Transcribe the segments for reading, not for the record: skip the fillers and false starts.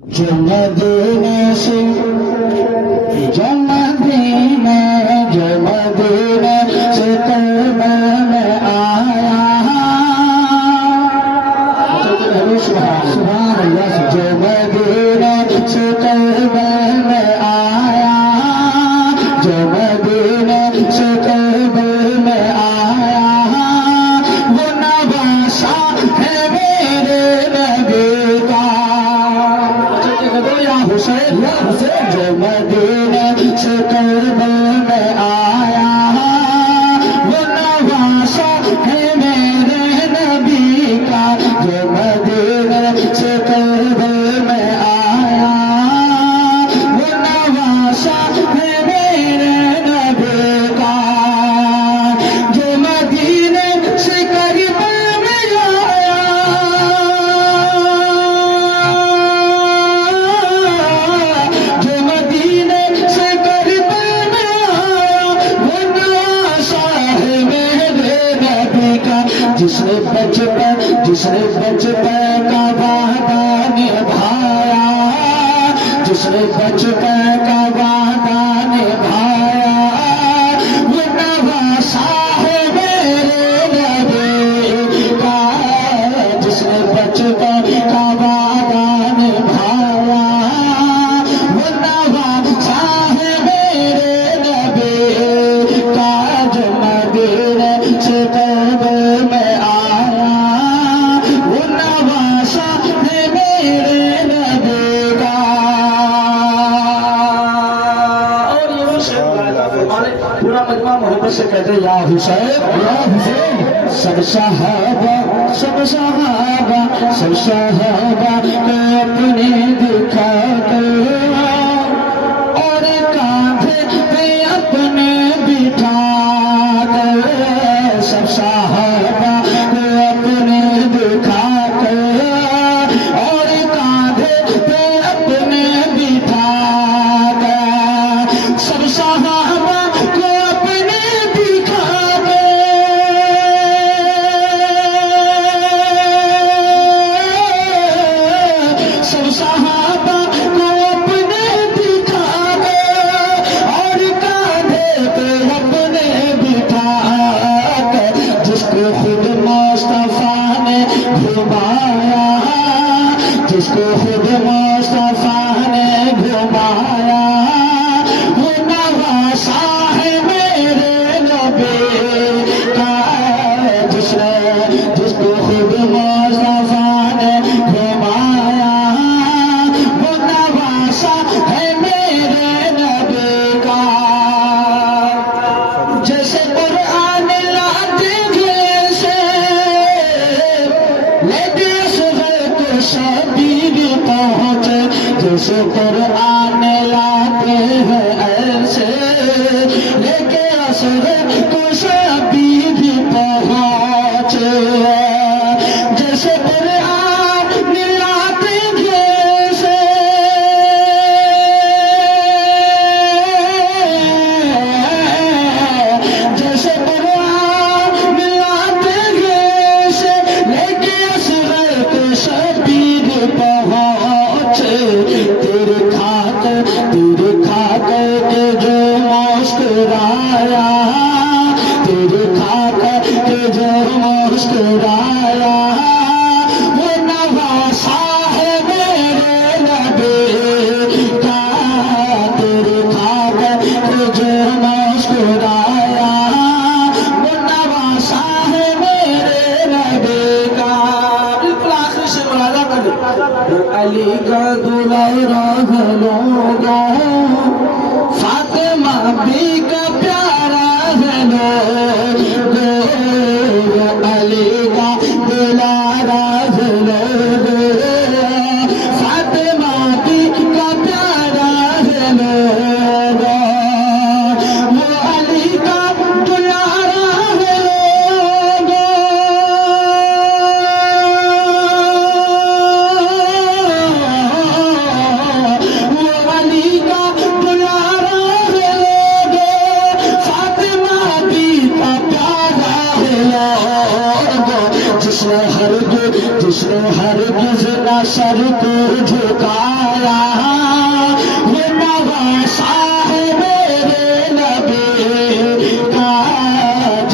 जो मदीने से जो मदीने से तौबा में आया सुभान अल्लाह जो मदीने से तौबा में आया जो मदीने से तौबा में आया वो नवासा है मेरे नबी का हुसैन जो मदीने से तौबा में आया वो नवासा है मेरे नबी का जो मदीने से तौबा में आया वो नवासा है मेरे नबी का जो मदीने से करीब में आया जो मदीने से करीब में आया वो नवासा है मेरे नबी का जिसने बचपन का वादा निभाया जिसने बचपन का वादा निभाया वो नवासा है मेरे नबी का जिसने बचपन का वादा निभाया वो नवासा है मेरे नबी का जो मदीने से तौबा में आया वो नवासा है मेरे नबी का। और ये हुसैन गाता फरमाने पूरा मजमा मोहब्बत से कहते या हुसैन सब सहाबा को अपने दिखाते और कांधे पे अपने बिठा सब सहाबा को अपने दिखाते और कांधे पे अपने बिठा सब सहाबा को अपने दिखाते सब सहाबा को अपने दिखाते और कांधे पे अपने बिठा जिसको खुद मुस्तफा ने घुमाया जिसको खुद मुस्तफा ने घुमाया वो नवासा है मेरे नबी का जिसको खुद मुस्तफा ने घुमाया वो नवासा है मेरे नबी का जैसे कुरान लाते जैसे लेते सुबह को शबीर पहुंचे जैसे कुरान लाते हैं ऐसे लेके असर को शबीर पहुंचे जैसे कुरान लाते जैसे जैसे कुरान मिलाते जैसे लेके असर को शबीर पहुंचे तेरे खाकर के जो मुस्कुराया तेरे खाकर के जो मुस्कुराया वो नवासा है मेरे नबी का तेरे खाकर के जो मुस्कुराया वो नवासा है मेरे नबी का। बिल्कुल आखिर से मुरादा कर अली का दुलारा लोगों फातिमा भी का प्यारा है लोगों अली का दुलारा है लोगों फातिमा भी का प्यारा है लोगों वो अली का दुलारा है लोगों वो अली का दुलारा है लोगों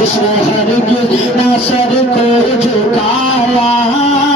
जिसने हरगिज़ ना सर को झुकाया